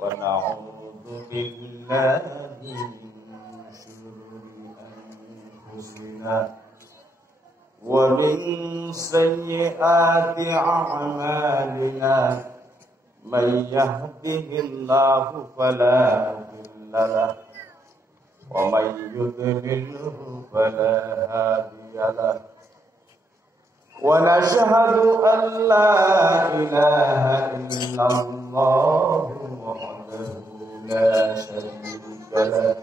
ونعوذ بالله من شرور أنفسنا ومن سيئات أعمالنا من يهده الله فلا مضل له ومن يضلله فلا هادي له ونشهد أن لا إله إلا الله وحده لا شريك له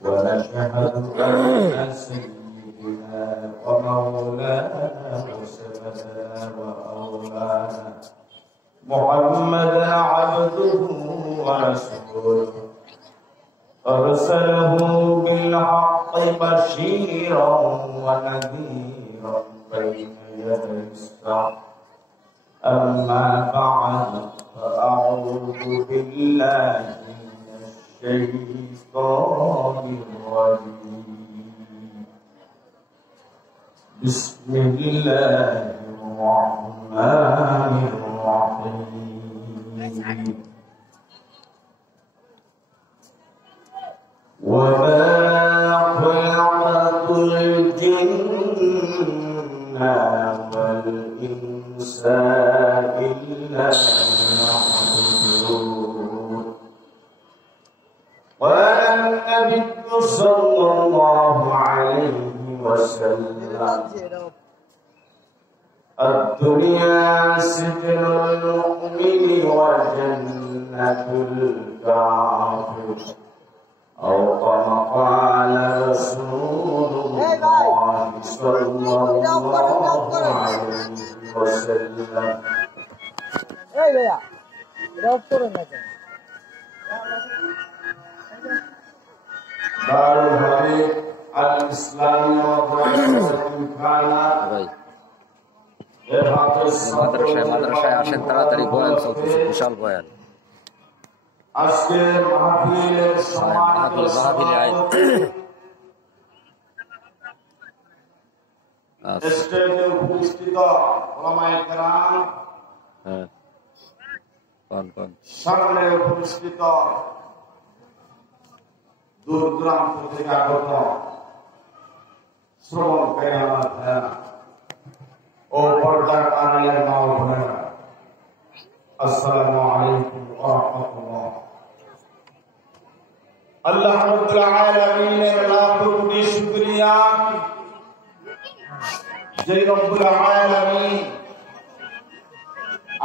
ونشهد أن سيدنا ومولانا وسندنا وأولانا محمدا عبده ورسوله أرسله بالحق بشيرا ونذيرا بين يدي الساعة أما بعد فأعوذ بالله من الشيطان الرجيم بسم الله الرحمن الرحيم وما خلقت الجن والإنس إلا ليعبدون قال النبي صلى الله عليه وسلم الدنيا سجن المؤمن وجنة الكافر أو كما قال رسول الله صلى الله عليه وسلم دار الحديث الإسلامي মাদ্রাসায় আসেন, তাড়াতাড়ি বয়ান চলতেছে, বিশাল বয়ান। আজকের মাহফিলের স্টেজে উপস্থিত ওলামায়ে কেরাম, সামনে উপস্থিত দূর দূরান্ত থেকে আগত শ্রবণকারী আমার ভাইয়েরা ও পর্দার আড়ালের মা ও বোনেরা, আসসালামু আলাইকুম ওয়া রাহমাতুল্লাহ। আল্লাহ রাব্বুল আলামিনের লাখ কোটি শুকরিয়া যে রব্বুল আলামিন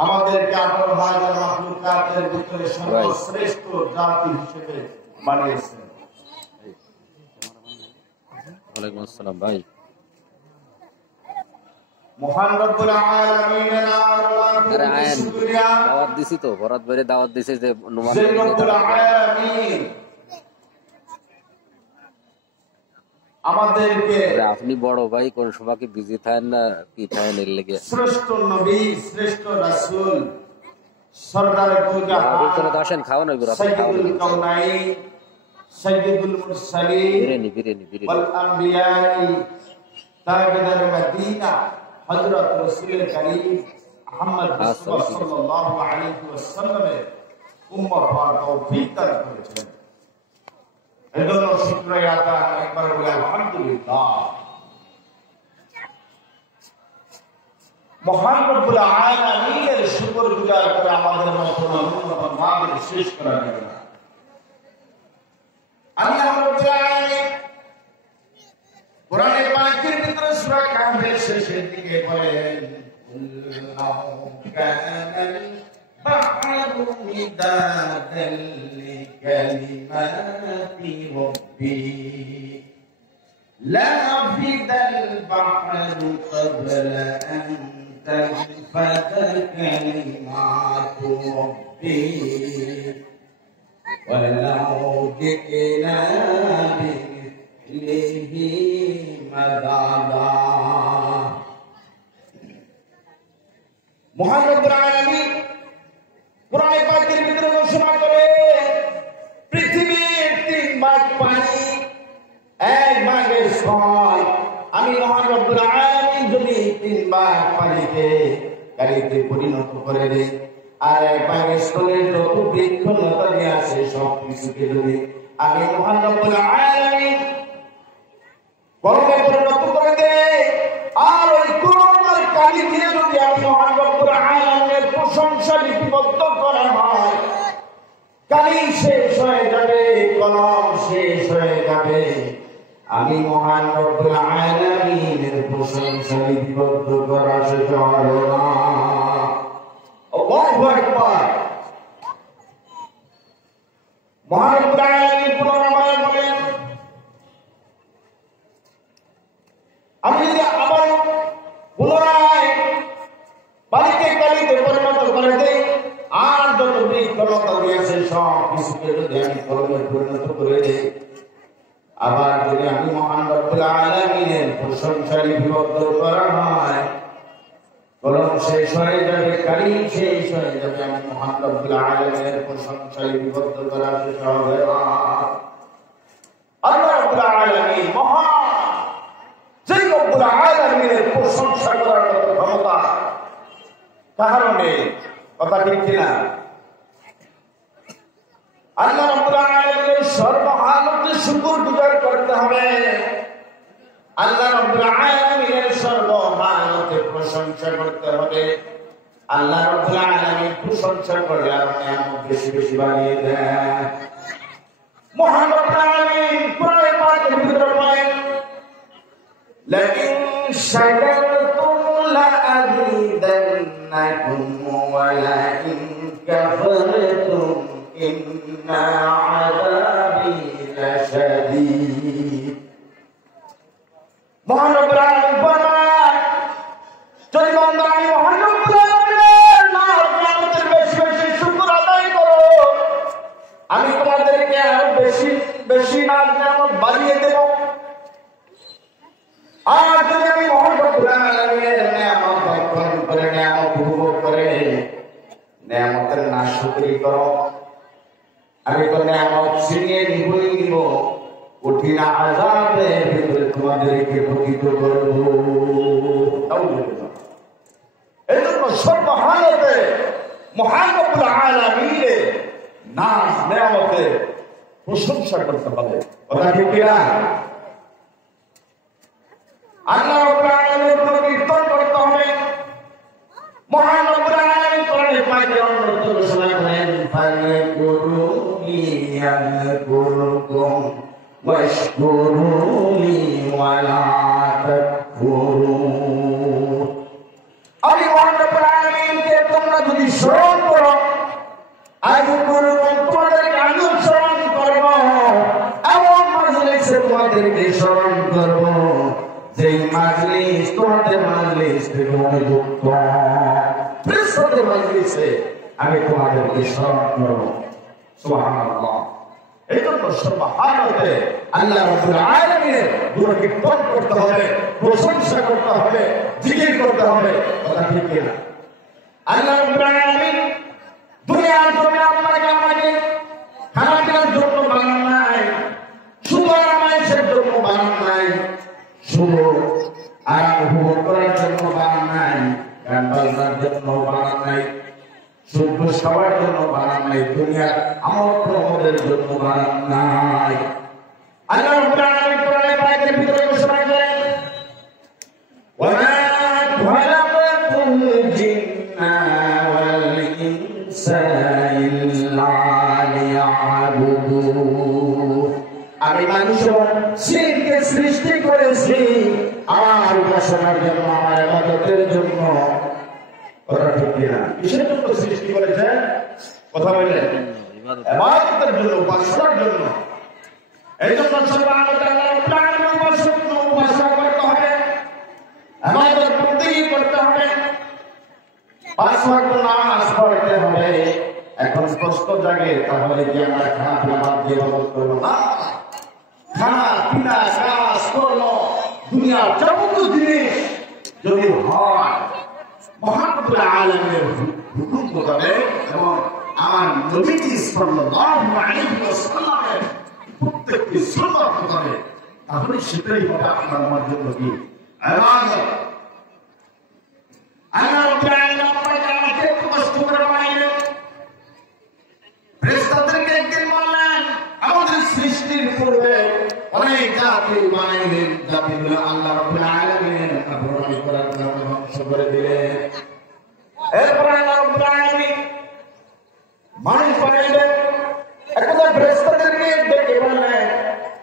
আমাদেরকে 18,000 মাখলুকাতের ভিতরে সর্বশ্রেষ্ঠ জাতি হিসেবে বানিয়েছেন। ওয়ালাইকুম আসসালাম ভাই। মহান রব্বুল আলামিনের নামে শুকরিয়া। দাওয়াত দিছি তো, বরাত বাইরে দাওয়াত দিছে যে রব্বুল আলামিন আমাদেরকে, আপনি বড় ভাই কোন সবাইকে বিজি থাকেন না কি থাকেন এর লেগে, শ্রেষ্ঠ নবী, শ্রেষ্ঠ রাসূল, সরদার দুজাহান, আসেন খাওয়ানো সাইয়্যিদুল কাউনাইন, সাইয়্যিদুল মুরসালিন ওয়াল আম্বিয়া, তাজদার মদিনা হযরত রাসূল করিম মুহাম্মদ সাল্লাল্লাহু আলাইহি ওয়াসাল্লামের উম্মত হওয়ার তৌফিক দান করেছেন। এজন্য শুকরিয়া আদায় একবার বলি আলহামদুলিল্লাহ। মহান রব্বুল আলামিনের শুকরগুজার করে আমাদের মতো মাদের শেষ করা যাবে না। আল্লাহ রব্বুল আলামিন কোরআনে পাকের ভিতরে সূরা কাহফের শেষের দিকে বলেন, কুল্লাহু কানাল বাহরু মিদাদান লিকালিমাতি রাব্বি লা নাফিদাল বাহরু ক্বাবলা আন তানফাদা কালিমাতু রাব্বি ওয়ালাউ জি'না বিমিথলিহি মাদাদা। মহান রব্বুল আলামিন কোরআনে পাকের ভিতরে ঘোষণা করে, পৃথিবীর 3 ভাগ পানি, 1 ভাগের সমান আমি মহান রব্বুল আলামিন যদি 3 ভাগ পানিকে গাড়িতে পরিণত করে দেই, আর পাকিস্তানের যত বৃক্ষলতা নিয়ে আছে সব কিছুকে যদি আমি মহান রব্বুল আলামিন কলমে পরিণত করে দেয়, আর ওই কলমের কালি দিয়ে যদি আমি মহান রব্বুল আলামিনের প্রশংসা লিপিবদ্ধ করা হয়, কালি শেষ হয়ে যাবে, কলম শেষ হয়ে যাবে, আমি মহান রব্বুল আলামিনের প্রশংসা লিপিবদ্ধ করা শেষ হবে না। আল্লাহু আকবার। মহান রব্বুল আলামিন পুনরায় বলেন, আমি যদি আবার পুনরায় বালিকে কালিতে পরিণত করে দেই, আর যত বৃক্ষলতা দিয়েছে সব কিছুকে যদি আমি কলমে পরিণত করে দেই, আবার যদি আমি মহান রব্বুল আলামিনের প্রশংসা লিপিবদ্ধ করা হয়, কলম শেষ হয়ে যাবে, কালি শেষ হয়ে যাবে, আমি মহান রব্বুল আলামিনের প্রশংসা লিপিবদ্ধ করা শেষ হবে না। আল্লাহ রব্বুল আলামিন মহান, সেই রব্বুল আলামিনের প্রশংসা করার মতো ক্ষমতা কারো নেই। কথা ঠিক কিনা? আল্লাহ রাব্বুল আলামিনের সর্বহালতে শুকরগুজার করতে হবে। আল্লাহ রাব্বুল আলামিনের সর্বহালতে প্রশংসা করতে হবে। আল্লাহ রাব্বুল আলামিন প্রশংসা করলে নিয়ামত বেশি বেশি বাড়িয়ে দেন। মহান রব্বুল আলামিন কোরআনে পাকের ভিতরে বলেন, লাকিন শাকারতুম লাআযীদান্নাকুম ওয়া লাইন কাফারতুম ইন্না আযাবি লাশাদীদ। মহান রব্বুল আলামিন বলেন, যদি বান্দা আমি মহান রব্বুল আলামিনের নিয়ামতের বেশি বেশি শুকর আদায় করো, আমি তোমাদেরকে আরো বেশি বেশি নিয়ামত বাড়িয়ে দেব। আর যদি আমি মহান রব্বুল আলামিনের নিয়ামত ভক্ষণ করে, নিয়ামত উপভোগ করে নিয়ামতের নাশকরি করো, আমি তো নিয়ামত ছিনিয়ে নিবই নিব, কঠিন আযাবের ভিতরে তোমাদেরকে পতিত করব। এই জন্য সর্বহালতে মহান রব্বুল আলামিনের নাজ নিয়ামতের প্রশংসা করতে হবে। কথা ঠিক কিনা? আল্লাহ রাব্বুল আলামিনের কীর্তন করতে হবে। মহান রব্বুল আলামিন কোরআনে পাকে অন্যত্র ঘোষণা করেন, ফায়াকুরুনি ইয়াকুরুকুম ওয়াশকুরুনি ওয়া লা তাকফুরুন। আমি মহান রব্বুল আলামিনকে তোমরা যদি স্মরণ করো, আয়াকুরুকুম তোমাদেরকে আমি স্মরণ করব, এমন মাজলিসে তোমাদেরকে স্মরণ করব যেই মাজলিস তোমাদের মাজলিস থেকে অনেক উত্তম। ফেরেশতাদের মাজলিসে আমি তোমাদেরকে স্মরণ করব। সুবহানাল্লাহ। এই জন্য সর্বহালতে আল্লাহ রাব্বুল আলামিনের গুণকীর্তন করতে হবে, প্রশংসা করতে হবে, জিকির করতে হবে। কথা ঠিক কিনা? আল্লাহ রাব্বুল আলামিন দুনিয়ার জমিনে আপনাকে আমাকে খানা কেনার জন্য বানান নাই, শুধু আরামায়েশের জন্য বানান নাই, শুধু আরাম উপভোগ করার জন্য বানান নাই, গান বাজনার জন্য বানান নাই, শুধু সবার জন্য বানান নাই, দুনিয়ার আমল প্রমোদের জন্য বানান নাই। আল্লাহ রাব্বুল আলামিন কোরআনে পাকের ভিতরে ঘোষণা করেন, ওয়া মা খালাকাতুল জিন্না ওয়াল ইনসা ইল্লা লিয়াবুদুন। আমি মানুষের জিনকে সৃষ্টি করেছি আমার উপাসনার জন্য, আমার ইবাদতের জন্য। কথা ঠিক কিনা? কিসের জন্য সৃষ্টি করেছে? কথা বললেন, ইবাদতের জন্য, উপাসনার জন্য। এই জন্য উপাসনা করতে হবে, ইবাদত বন্দেগী করতে হবে, 5 ওয়াক্ত নামাজ পড়তে হবে। এখন প্রশ্ন জাগে, তাহলে কি আমরা খানা পিনা বাদ দিয়ে ইবাদত করবো না? খানা পিনা, কাজ কর্ম, দুনিয়ার যাবতীয় জিনিস যদি হয় মহান রব্বুল আলামিনের হুকুম মোতাবেক এবং আমার নবীজি সাল্লাল্লাহু আলাইহি ওয়াসাল্লামের প্রত্যেকটি সুন্নাত মোতাবেক, তাহলে সেটাই হবে আপনার আমার জন্য কি ইবাদত। আল্লাহ রাব্বুল আলামিন আপনাকে আমাকে কষ্ট করে বানাইলেন, জাতিগুলো আল্লাহ রাব্বুল আলামিন নাফরমানি করার কারণে ধ্বংস করে দিলেন। এরপর আল্লাহ রাব্বুল আলামিন মানুষ বানাইলেন, একদা ফেরেশতাদেরকে ডেকে বললেন,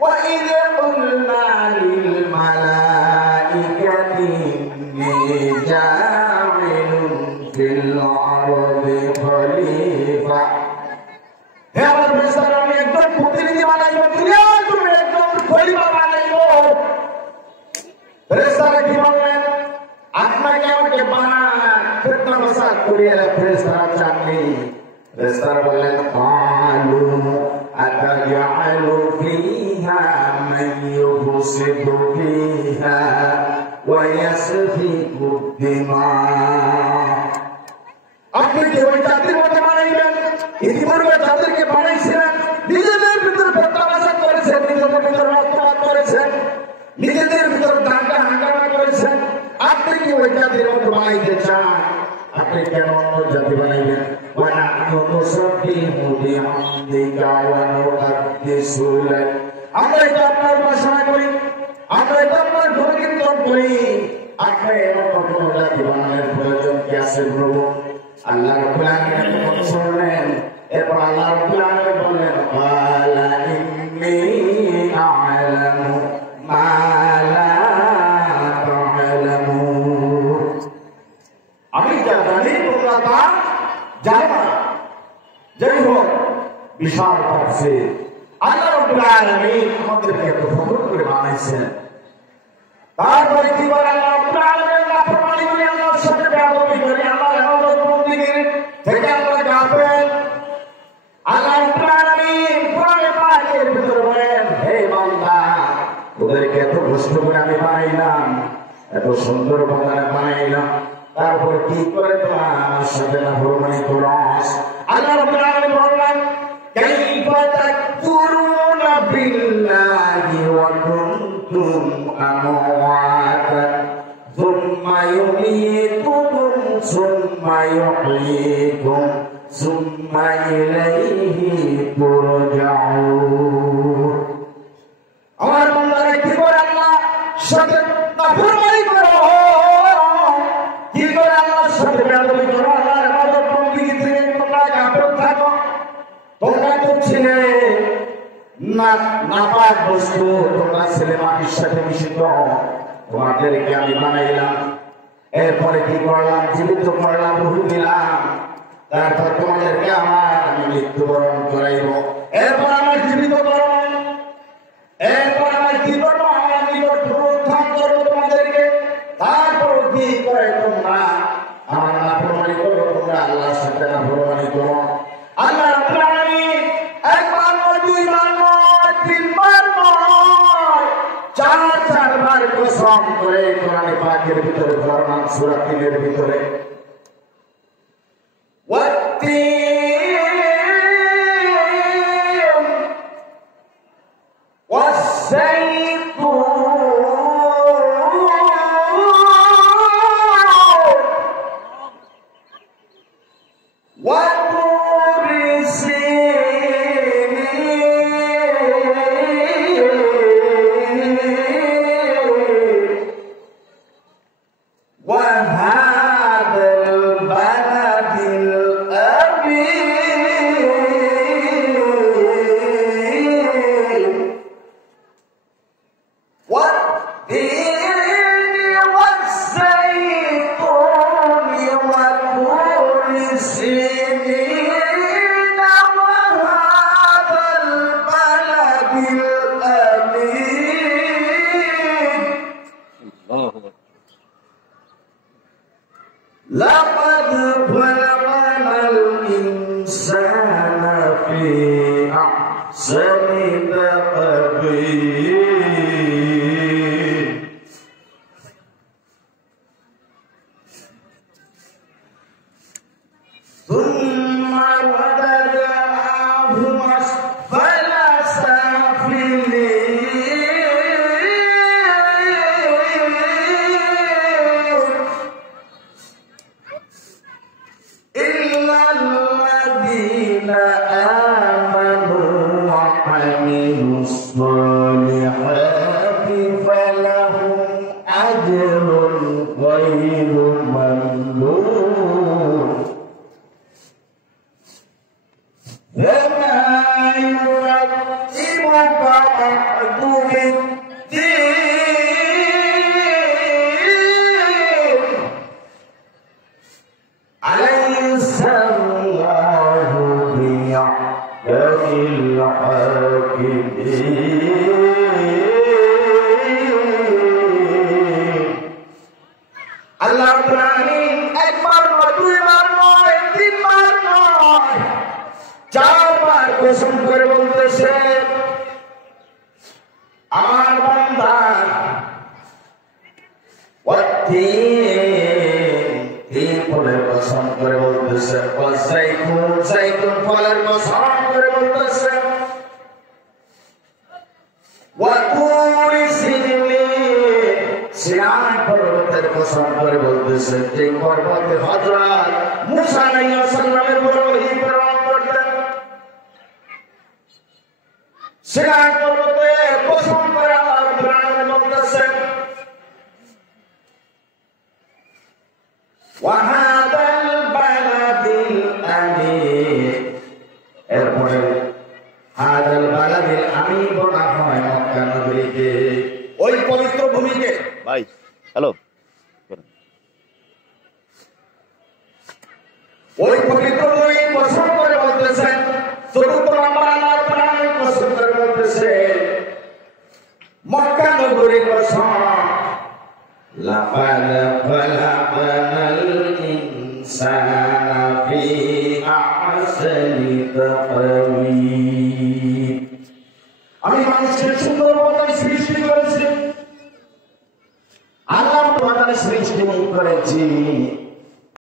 ওয়া ইয কুলনা লিল মালাইকাতি ইন্নী জামিলুন ফিল আরদি খলিফা। হে আমার ফেরেশতারা, আমি একজন প্রতিনিধি বানাইব, তুমি একজন খলিফা বানাইব। ফেরেশতারা কি বললেন, আপনাকে আমাকে বানান, ফিতনা ফাসাদ করিয়ে ফেরেশতারা চাননি। ফেরেশতারা বললেন, ক্বালু আতাজআলু ফীহা মান ইউফসিদু ফীহা ওয়া ইয়াসফিকু দিমা। আপনি কি ওই জাতির মধ্যে বানাইবেন? ইতিপূর্বে যাদেরকে বানাইছিলেন নিজেদের ভিতরে ফিতনা ফাসাদ করেছেন, নিজেদের ভিতরে রক্তপাত করেছেন, নিজেদের ভিতরে দাঙ্গা হাঙ্গামা করেছেন। আপনি কি ওই জাতির মধ্যে বানাইতে চান? আপনি কেন অন্য জাতি বানাইবেন? আমরা এটা আপনার উপাসনা করি, আমরা এটা আপনার গুণকীর্তন করি। আপনার এমন কোন জাতি বানানোর প্রয়োজন কি আছে প্রভু? আল্লাহ রাব্বুল আলামিন কথা শুনলেন। এরপর আল্লাহ রাব্বুল আলামিন বললেন, ক্বালা ইন্নী আ'লামু মা লা তা'লামুন। আমি যা জানি তোমরা তা জানো না। যাই হোক, বিশাল পাচ্ছে আল্লাহ রাব্বুল আলামিন আমাদেরকে এত সুন্দর করে বানাইছেন। তারপরে কি করে আল্লাহ রাব্বুল আলামিন নাফরমানি করি, আল্লাহর সাথে বেয়াদবি করি, আল্লাহর ইবাদত বন্দেগী থেকে আমরা গাফেল। আল্লাহ রাব্বুল আলামিন কোরআনে পাকের ভিতরে বলেন, হে বান্দা, ওদেরকে এত কষ্ট করে আমি বানাইলাম, এত সুন্দর বানাইলাম, তারপর কি করে তোমরা আমার সাথে নাফরমানি করো? আল্লাহ রাব্বুল আলামিন বললেন, কাইফা তাকফুরুনা বিল্লাহি ওয়া কুনতুম আমওয়াতান সুম্মা ইউমীতুকুম সুম্মা ইউহয়ীকুম সুম্মা ইলাইহি তুরজাউন। আমার বান্দারা কি করে আল্লাহর সাথে নাফরমানি করো, কি করে আল্লাহর সাথে বেয়াদবি করো, আল্লাহর ইবাদত বন্দেগী থেকে তোমরা গাফিল থাকো। তোমরা তো ছিলে নাপাক বস্তু, তোমরা ছেলে মাটির সাথে মিশিত, তোমাদেরকে আমি বানাইলাম। এরপরে কি করলাম? জীবিত করলাম, রূহ দিলাম, তারপর তোমাদেরকে আমি মৃত্যুবরণ করাইব। এরপর আমার জীবিত করো, এরপর আমার কি করবো? আমার নিকট পুনরুত্থান করবো তোমাদেরকে। তারপর কি করে তোমরা আমার নাফরমানি করো, তোমরা আল্লাহর সাথে নাফরমানি করো। আল্লাহ রাব্বুল আলামিন একবার নয়, দুইবার নয়, তিনবার নয়, চারবার কসম করে কোরআনে পাকের ভিতরে ফরমান সূরা ৩ এর ভিতরে, ওয়াত্তিন ওয়াস-সাইতুন ওয়া তুরি সিনিন ওয়া হাদাল বালাদিল আমিন والتين والزيتون وطور سينين وهذا البلد الأمين لقد خلقنا الإنسان في أحسن تقويم ثم رددناه أسفل سافلين إلا الذين آمنوا وعملوا الصالحات فلهم কসম করে বলতেছে যাইতুন ফলের কসম করে বলতেছে ওয়াতুরি সিনিন সিনাই পর্বতের কসম করে বলতেছে যে পর্বতে হযরত মুসা আলাইহিস সালামের উপর ওহী প্রেরণ করতেন সিনাই পর্বতের কসম করে আল্লাহ কোরআনে বলতেছেন ওয়াহাদাল বালাদিল আমিন এরপরে হাদাল বালাদিল আমিন বলা হয় মক্কা নগরীকে ওই পবিত্র ভূমিকে ভাই হ্যালো ওই পবিত্র ভূমি কসম করে বলতেছেন চতুর্থ নম্বর আল্লাহ কোরআনে কসম করে বলতেছে মক্কা নগরীর কসম লাকাদ খালাকনাল ইনসানা ফি আহসানি তাকওয়িম আমি মানুষকে সুন্দর ভাবে সৃষ্টি করেছি আল্লাহ তোমাদের সৃষ্টি করেছি